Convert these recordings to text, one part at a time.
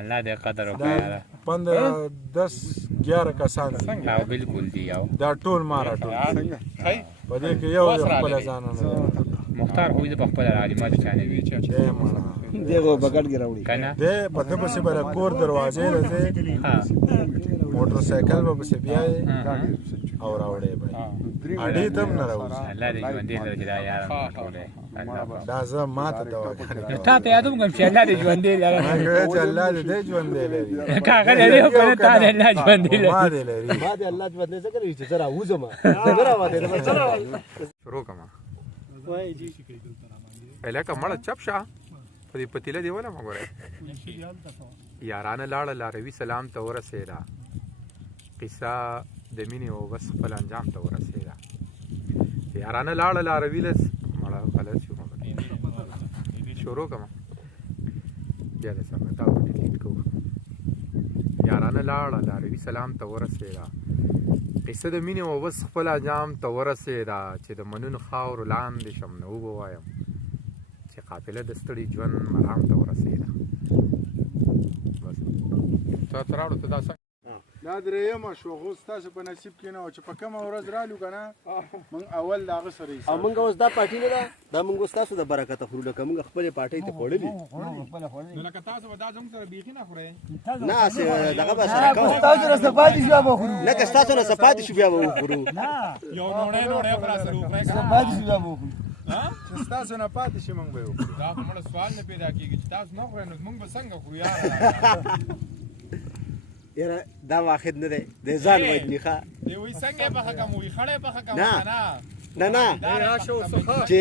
الله دې قدر وکړي یاره 15 10 11 کسان او بالکل دی یو دا ټول مارا ټول په دې کې یو خپل ځان نه مختار خو دې په خپل عالمات چانه وی دغه بغړ ګراوړي کنه دې پته په سبره کور دروازې لته ها موټر سایکل په سبه بیاي او راوړې به اړې تم نه راوځي الله دې ژوند دې لري دا یار ټوله دا زه ماته دواګانې تا ته یادوم کوم چې الله دې ژوند دې لري چې الله دې ژوند دې لري کاغه دې یو کنه تا دې الله ژوند دې لري ما دې لري ما دې الله ژوند دې څنګه چې زرا وځم زرا واده شروع کما الکه مړه چپ شه په دې پتیله دی ولا مګوره یارانه لاړه لاروي سلام ته ورسېده قصه د مینې او بس خپل انجام ته ورسېده یارانه لاړه لاروي لس مړه خلاص شو شروع کما بیا د سمتا ډیلیټ کو یارانه لاړه لاروي سلام ته ورسېده قصه د مینې او بس خپل انجام ته ورسېده چې د منون خاور لاندې شم نو ووایم چې قافله د ستړي ژوند مرام ته ورسېده بس تا تراړو ته دا دا درېیم شو خو ستاسو په نصیب کې نه چې په کومه ورځ رالو کنه من اول دا غسرې او موږ اوس دا پارټي نه دا موږ تاسو د برکت خورو لکه موږ خپل پارټي ته خوړلې نو لکه تاسو به دا زموږ سره بیخي نه خورئ نه دغه به سره کوو تاسو سره صفاتي شو به خورو لکه تاسو نه صفاتي شو بیا به خورو یو نوړې پر سره وکړئ صفاتي شو بیا به خورو چې تاسو نه پاتې شي موږ به وکړو دا کومه سوال نه پیدا کیږي چې تاسو نه خورئ نو موږ به څنګه خورو یار یاره دا واحد نه دی د ځان وایي ښه دی وای څنګه په حکم وي خړې په حکم نه چې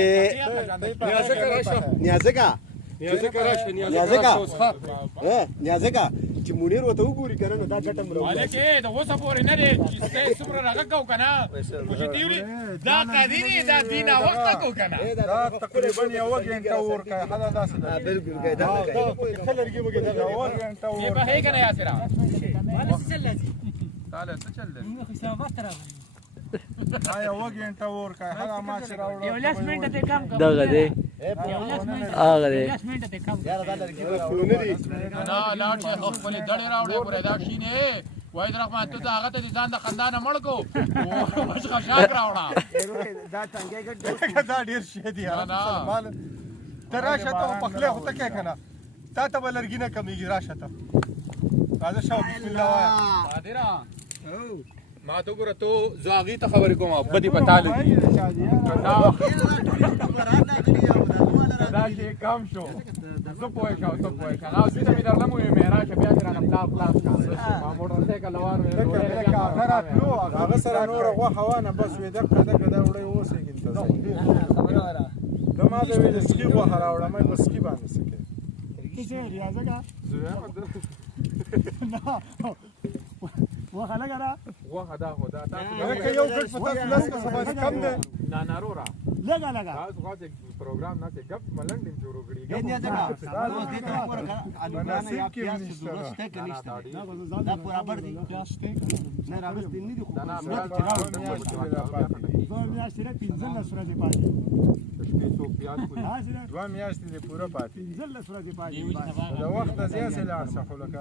نیازګه چې مونیر وته وګوري کنه نو دا چټم راو الکه دا وسه پورې نه دی چې سپر راغو کنه چې دیوري دا قدیری دا دینا وخت کو کنه دا تقریبا یو غنټه ورکه هدا داسې ده بالکل دا خلرګي وګړي دا یو غنټه یہ به هي کنه یاسرا والا څه چل دی تعالی څه چل دی موږ حسابات راغلي یو غنټه ورکه هدا ما چې راوړل یو لاس منټه ته کم کوم دغه دی یو لاس منټه ته کم یاره دا لرګي به فونه دي نه لاړ چې خپل دړې راوړې پرې دا شینه وای درحمت ته هغه ته ځان د خندانه مړ کو مش خشاک راوړه دا څنګه ګټ دا ډیر شي دی نه تراشه ته په خله هوته کې کنه تا ته بلرګي نه کمیږي راشه ته راځه شاو بسم الله وای قادرا ما ته ګره ته زاغي ته خبرې کوم بدی پتا لګي دا چې کم شو زه پوه شو ته پوه کنه او سیده مې درلم وې مې راشه بیا درانه خلاص ما موټر سایکل لوار وې هغه سره نور غو هوا نه بس وې دغه وړي اوسې ګنته دما دې وې سکی غو هراوړه مې بس کی باندې سکه کیسه ریاضه کا وخه لګرا وخه دا خدا تاسو هغه یو ګټ پتا فلس کا سبا کم نه نه رورا لګا تاسو خاصه پروګرام نه ګپ ملنډ شروع کړی نه ځکه اوس دې ته پورا الګرانه یا پیاس چې ضرورت ته نشته دا برابر دي نه راوستي نه دي خو نه زه میاشتې نه 15 ورځې پاتې دوه میاشتې دې پوره پاتې 15 ورځې پاتې د وخت زیات لاړ څه خو لکه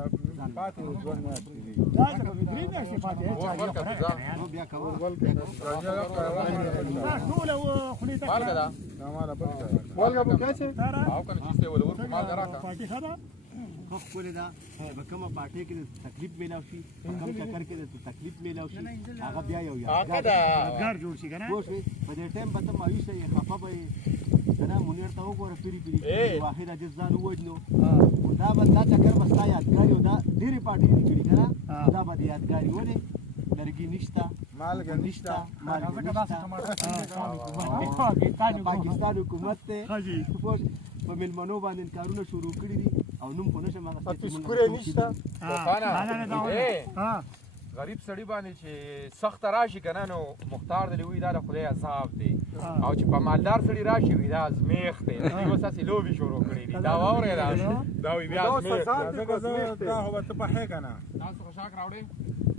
پاتې دوه میاشتې دي دا څه په درې میاشتې پاتې نو بیا کول ټول خولې ته مال کدا مالا ولګه په کاڅه او کنه چې ول ور مال دراکا پاتې خدا خو خپل دا په کومه پارټي کې تکلیف میلاو شي کوم چکر کې تکلیف میلاو شي هغه بیا یو یادګار جوړ شي کنه پوه په دې ټیم په ته مایوسه یې خفه به کنه مونږ ته وګوره پیری واحد اجز ځان ووجنو دا به دا چکر بستا یادګار یو دا ډېری پارټي دي کړي کنه دا به یادګار ونه لرګي نشتا مالګه نشتا پاکستان حکومت ته په ملمنو باندې کارونه شروع کړي دي او نوم په نشه مغه تشکر نشتا غریب سړی باندې چې سخت راشي کنه نو مختار دی وی دا د خدای عذاب دی او چې په مالدار سړی راشي وی دا ازمیخ دی دوی وساسي لوبي شروع کړی دي دا وره دا وی بیا ازمیخ دا هو ته په هه کنه تاسو خشاک راوړې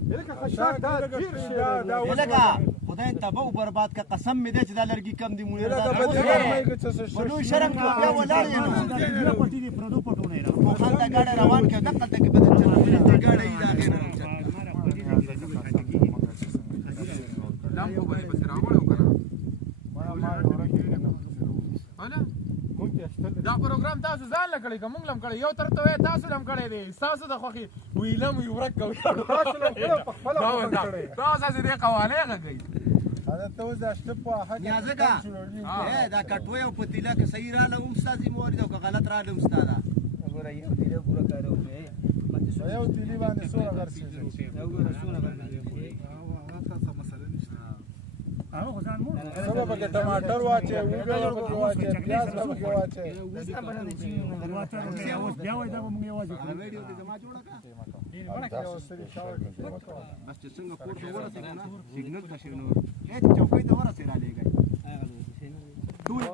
لکه خشاک دا تیر شي دا لکه خدای ته به برباد کا قسم مې دی چې دا لرګي کم دي مونږ دا به دې فرمایي چې څه په لوی شرم کې بیا ولاړ یې نو پټي دي پردو پټونه را خو خلته ګاډی روان کړ دقه ته کې بدل چل دې ګاډی دا غیر لام کو باندې بس راوړو کنه انا دا پروګرام تاسو ځان لکړی کوم لم کړی یو تر ته تاسو لم کړی دی تاسو د خوخي ویلم یو ورک کو تاسو له خپل تاسو دې قواله غږی دا ته وځه شته په حد نیازګه دا کټوي او پتیله کې صحیح را لوم استاد مور دی او غلط را لوم استاد وګوره یو دی پورا کارو یو تیلی باندې سوره غرسي یو ګوره سونه باندې هغه ځان مو سبب کې ټماټر واچي وګړي واچي پیاز واچي بیا وای دا موږ یوازې ویډیو دې زما جوړه کا بس چې څنګه کور ته ورسېږي نه سیګنل ته شي نو هیڅ چوکۍ ته ورسېږي